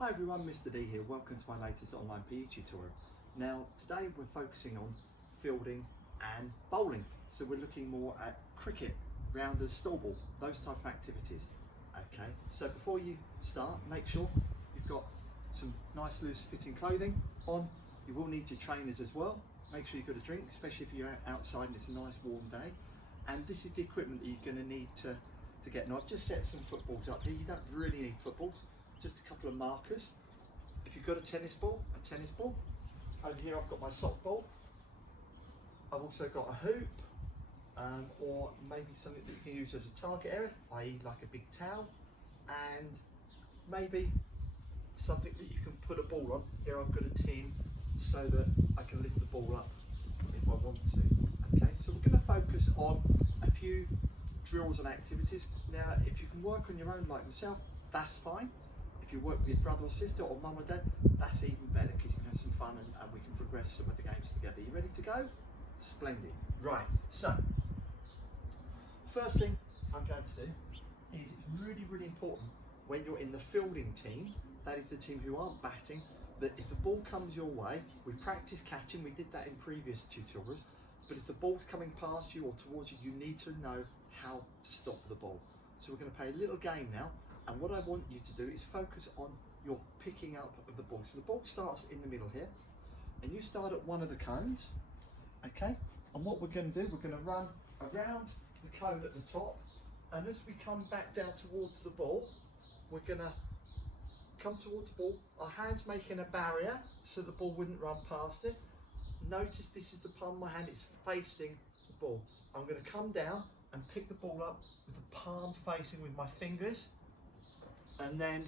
Hi everyone, Mr. D here. Welcome to my latest online PE tutorial. Now today we're focusing on fielding and bowling. So we're looking more at cricket, rounders, stall ball, those type of activities. Okay, so before you start, make sure you've got some nice loose fitting clothing on. You will need your trainers as well. Make sure you've got a drink, especially if you're outside and it's a nice warm day. And this is the equipment that you're going to need to get. Now I've just set some footballs up here. You don't really need footballs. Just a couple of markers. If you've got a tennis ball. Over here I've got my sock ball. I've also got a hoop, or maybe something that you can use as a target area, i.e. like a big towel, and maybe something that you can put a ball on. Here I've got a tin so that I can lift the ball up if I want to. Okay, so we're going to focus on a few drills and activities. Now if you can work on your own like myself, that's fine. If you work with your brother or sister or mum or dad, that's even better because you can have some fun and we can progress some of the games together. You ready to go? Splendid. Right, so first thing I'm going to do is it's really important when you're in the fielding team, that is the team who aren't batting, that if the ball comes your way, we practice catching, we did that in previous tutorials, but if the ball's coming past you or towards you, you need to know how to stop the ball. So we're going to play a little game now. And what I want you to do is focus on your picking up of the ball. So the ball starts in the middle here, and you start at one of the cones, okay? And what we're going to do, we're going to run around the cone at the top, and as we come back down towards the ball, we're going to come towards the ball, our hands making a barrier so the ball wouldn't run past it. Notice this is the palm of my hand, it's facing the ball. I'm going to come down and pick the ball up with the palm facing with my fingers, and then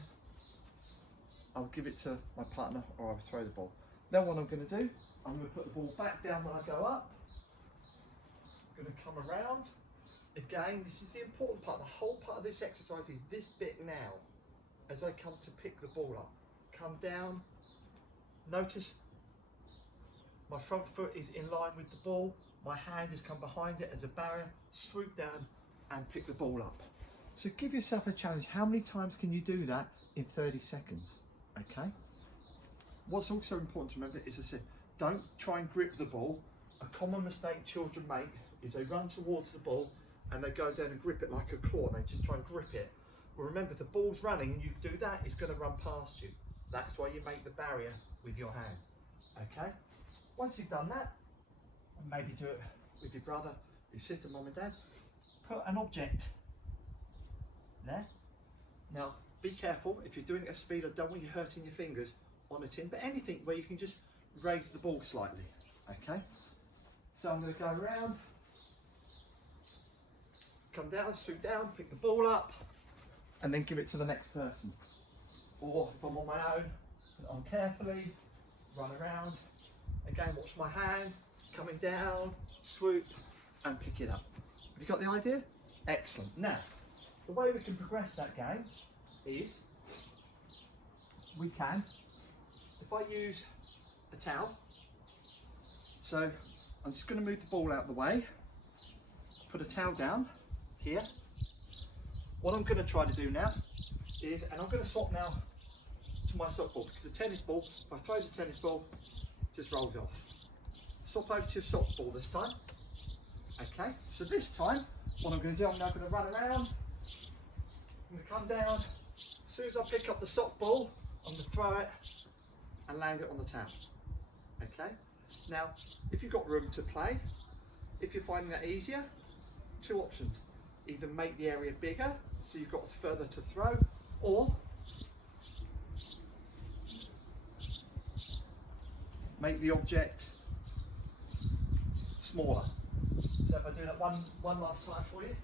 I'll give it to my partner or I'll throw the ball. Then what I'm going to do, I'm going to put the ball back down when I go up. I'm going to come around. Again, this is the important part. The whole part of this exercise is this bit now. As I come to pick the ball up, come down. Notice my front foot is in line with the ball. My hand has come behind it as a barrier. Swoop down and pick the ball up. So give yourself a challenge. How many times can you do that in 30 seconds? Okay. What's also important to remember is, I said, don't try and grip the ball. A common mistake children make is they run towards the ball and they go down and grip it like a claw. They just try and grip it. Well, remember, if the ball's running and you do that, it's going to run past you. That's why you make the barrier with your hand. Okay. Once you've done that, and maybe do it with your brother, your sister, mum and dad, put an object there. Now be careful, if you're doing it at speed, I don't want you hurting your fingers on a tin, but anything where you can just raise the ball slightly. Okay, so I'm going to go around, come down, swoop down, pick the ball up, and then give it to the next person. Or if I'm on my own, put it on carefully, run around, again watch my hand, coming down, swoop and pick it up. Have you got the idea? Excellent. Now the way we can progress that game is, if I use a towel, so I'm just going to move the ball out of the way, put a towel down here. What I'm going to try to do now is, and I'm going to swap now to my sock ball, because the tennis ball, if I throw the tennis ball, just rolls off. Swap over to your sock ball this time. Okay, so this time, what I'm going to do, I'm now going to run around. I'm going to come down. As soon as I pick up the sock ball, I'm going to throw it and land it on the towel. Okay. Now, if you've got room to play, if you're finding that easier, two options. Either make the area bigger, so you've got further to throw, or make the object smaller. So if I do that one last time for you,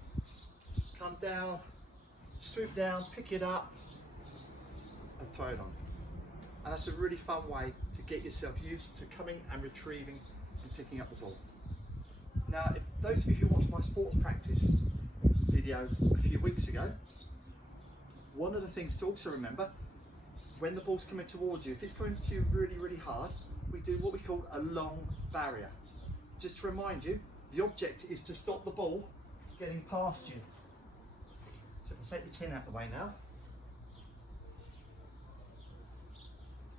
come down, swoop down, pick it up and throw it on. And that's a really fun way to get yourself used to coming and retrieving and picking up the ball. Now, if those of you who watched my sports practice video a few weeks ago, one of the things to also remember, when the ball's coming towards you, if it's coming to you really hard, we do what we call a long barrier. Just to remind you, the object is to stop the ball getting past you. So we'll take the tin out of the way now.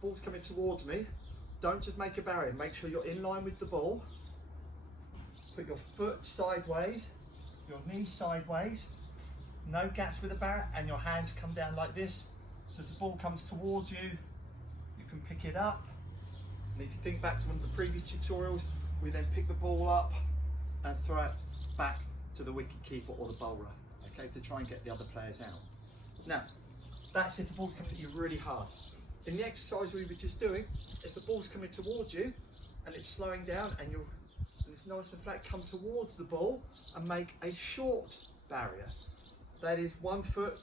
ball's coming towards me, don't just make a barrier, make sure you're in line with the ball. Put your foot sideways, your knee sideways, no gaps with the barrier, and your hands come down like this. So as the ball comes towards you, you can pick it up. And if you think back to one of the previous tutorials, we then pick the ball up and throw it back to the wicket keeper or the bowler, okay, to try and get the other players out. Now, that's if the ball's coming at you really hard. In the exercise we were just doing, if the ball's coming towards you and it's slowing down and it's nice and flat, come towards the ball and make a short barrier. That is 1 foot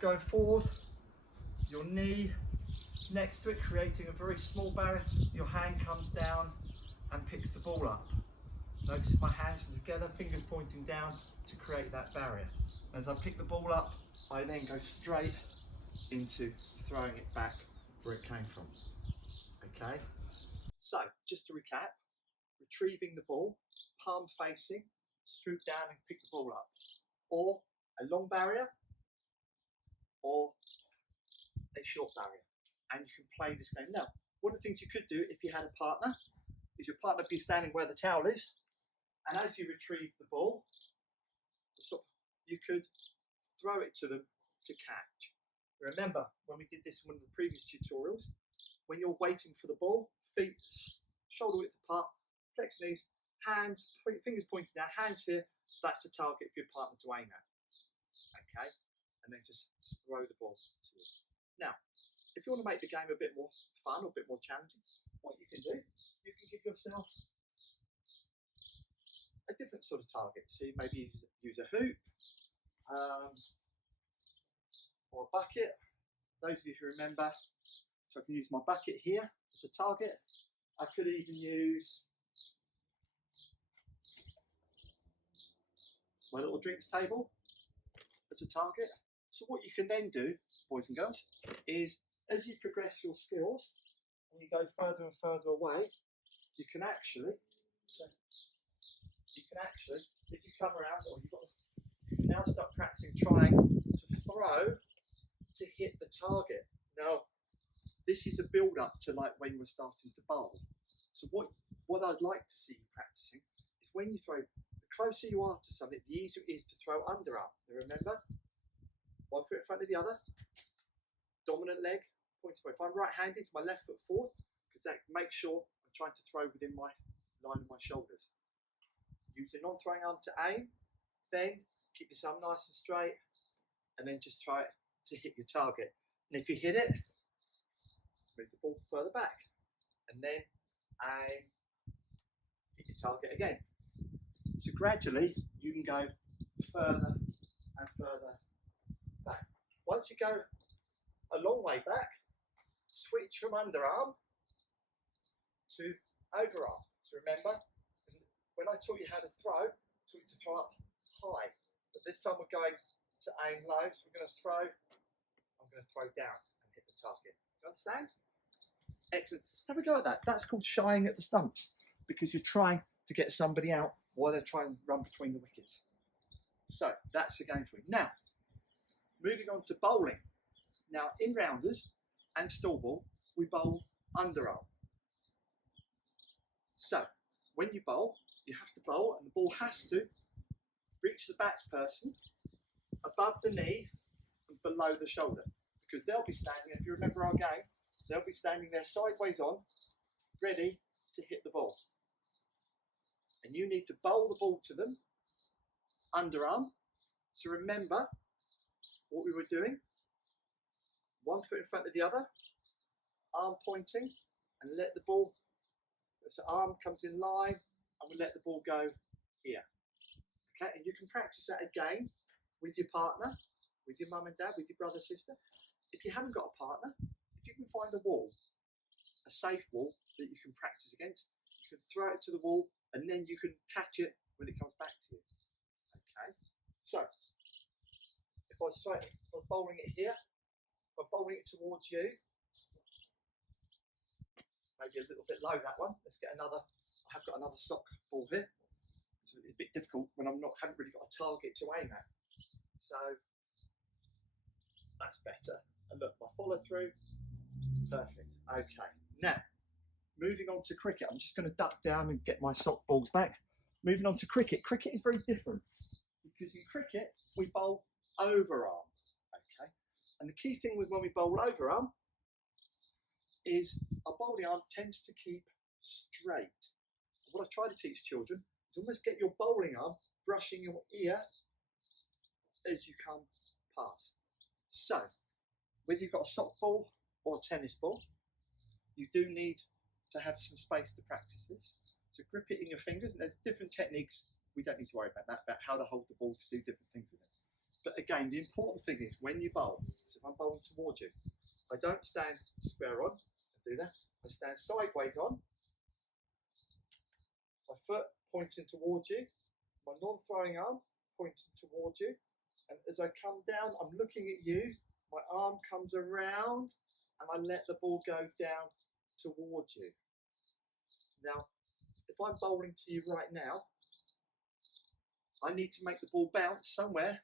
going forward, your knee next to it, creating a very small barrier. Your hand comes down and picks the ball up. Notice my hands are together, fingers pointing down to create that barrier. As I pick the ball up, I then go straight into throwing it back where it came from. Okay? So, just to recap, retrieving the ball, palm facing, swoop down and pick the ball up. Or a long barrier, or a short barrier. And you can play this game. Now, one of the things you could do if you had a partner, is your partner be standing where the towel is, and as you retrieve the ball, you could throw it to them to catch. Remember, when we did this in one of the previous tutorials, when you're waiting for the ball, feet shoulder width apart, flex knees, hands, fingers pointing down, hands here, that's the target for your partner to aim at. Okay? And then just throw the ball to you. Now, if you want to make the game a bit more fun or a bit more challenging, what you can do, you can give yourself a different sort of target. So you maybe use a hoop or a bucket. Those of you who remember, so I can use my bucket here as a target. I could even use my little drinks table as a target. So what you can then do, boys and girls, is as you progress your skills and you go further and further away, you can actually, if you come around, or you can now start practicing trying to throw to hit the target. Now, this is a build up to like when we're starting to bowl. So what I'd like to see you practicing is when you throw, the closer you are to something, the easier it is to throw underarm. Now remember, 1 foot in front of the other, dominant leg, points forward. If I'm right-handed, it's my left foot forward, because that makes sure I'm trying to throw within my line of my shoulders. Use the non-throwing arm to aim, bend, keep this arm nice and straight, and then just try it to hit your target. And if you hit it, move the ball further back, and then aim, hit your target again. So gradually, you can go further and further back. Once you go a long way back, switch from underarm to overarm. So remember, when I taught you how to throw, I taught you to throw up high. But this time we're going to aim low, so we're going to throw, I'm going to throw down and hit the target. Do you understand? Excellent. Have a go at that. That's called shying at the stumps, because you're trying to get somebody out while they're trying to run between the wickets. So that's the game for you. Now, moving on to bowling. Now, in rounders and stall ball, we bowl underarm. So, when you bowl, you have to bowl, and the ball has to reach the batsperson above the knee and below the shoulder, because they'll be standing, if you remember our game, they'll be standing there sideways on, ready to hit the ball. And you need to bowl the ball to them, underarm. So remember what we were doing. 1 foot in front of the other, arm pointing, and let the ball, so arm comes in line, and we let the ball go here. Okay, and you can practice that again with your partner, with your mum and dad, with your brother, sister. If you haven't got a partner, if you can find a wall, a safe wall that you can practice against, you can throw it to the wall, and then you can catch it when it comes back to you. Okay, so if I was bowling it here, if I'm bowling it towards you, maybe a little bit low that one. Let's get another. I have got another sock ball here. It's a bit difficult when haven't really got a target to aim at. So that's better. And look, my follow through, Perfect. Okay. Now, moving on to cricket. I'm just going to duck down and get my sock balls back. Moving on to cricket. Cricket is very different because in cricket we bowl overarm. Okay. And the key thing with when we bowl overarm is our bowling arm tends to keep straight. What I try to teach children is almost get your bowling arm brushing your ear as you come past. So, whether you've got a softball or a tennis ball, you do need to have some space to practice this. So grip it in your fingers, and there's different techniques. We don't need to worry about that, about how to hold the ball to do different things with it. But again, the important thing is when you bowl, so if I'm bowling towards you, I don't stand square on and do that. I stand sideways on, my foot pointing towards you, my non-throwing arm pointing towards you, and as I come down, I'm looking at you, my arm comes around, and I let the ball go down towards you. Now, if I'm bowling to you right now, I need to make the ball bounce somewhere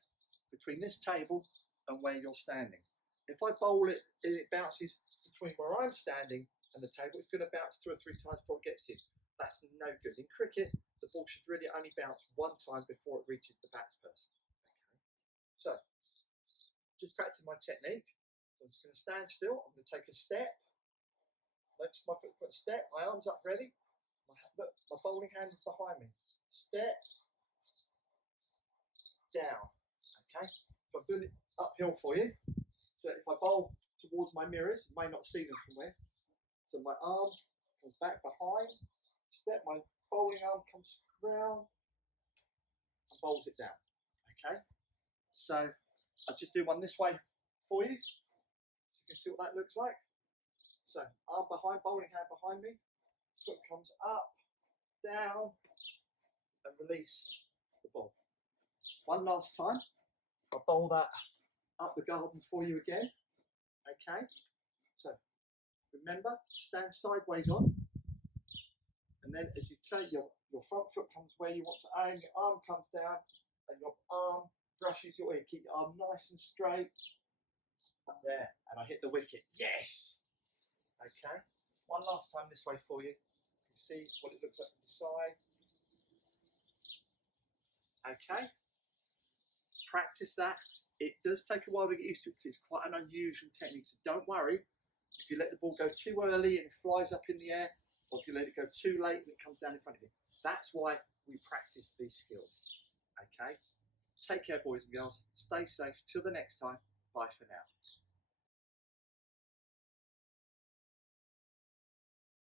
between this table and where you're standing. If I bowl it and it bounces between where I'm standing and the table, it's going to bounce 2 or 3 times before it gets in. That's no good. In cricket, the ball should really only bounce 1 time before it reaches the batsperson. Okay. So, just practicing my technique. So I'm just going to stand still. I'm going to take a step. Notice my foot put a step. My arms up ready. Look, my bowling hand is behind me. Step. Down. Okay. So I'm doing it uphill for you. So if I bowl towards my mirrors, you may not see them from there. So my arm comes back behind, step, my bowling arm comes round and bowls it down. Okay. So I'll just do one this way for you. So you can see what that looks like. So arm behind, bowling hand behind me, foot comes up, down, and release the ball. One last time. I'll bowl that up the garden for you again. Okay, so remember, stand sideways on, and then as you take your front foot comes where you want to aim, your arm comes down, and your arm brushes your ear. Keep your arm nice and straight. There, and I hit the wicket. Yes! Okay, one last time this way for you. You can see what it looks like from the side. Okay, practice that. It does take a while to get used to it because it's quite an unusual technique, so don't worry if you let the ball go too early and it flies up in the air, or if you let it go too late and it comes down in front of you. That's why we practice these skills. Okay? Take care, boys and girls. Stay safe. Till the next time. Bye for now.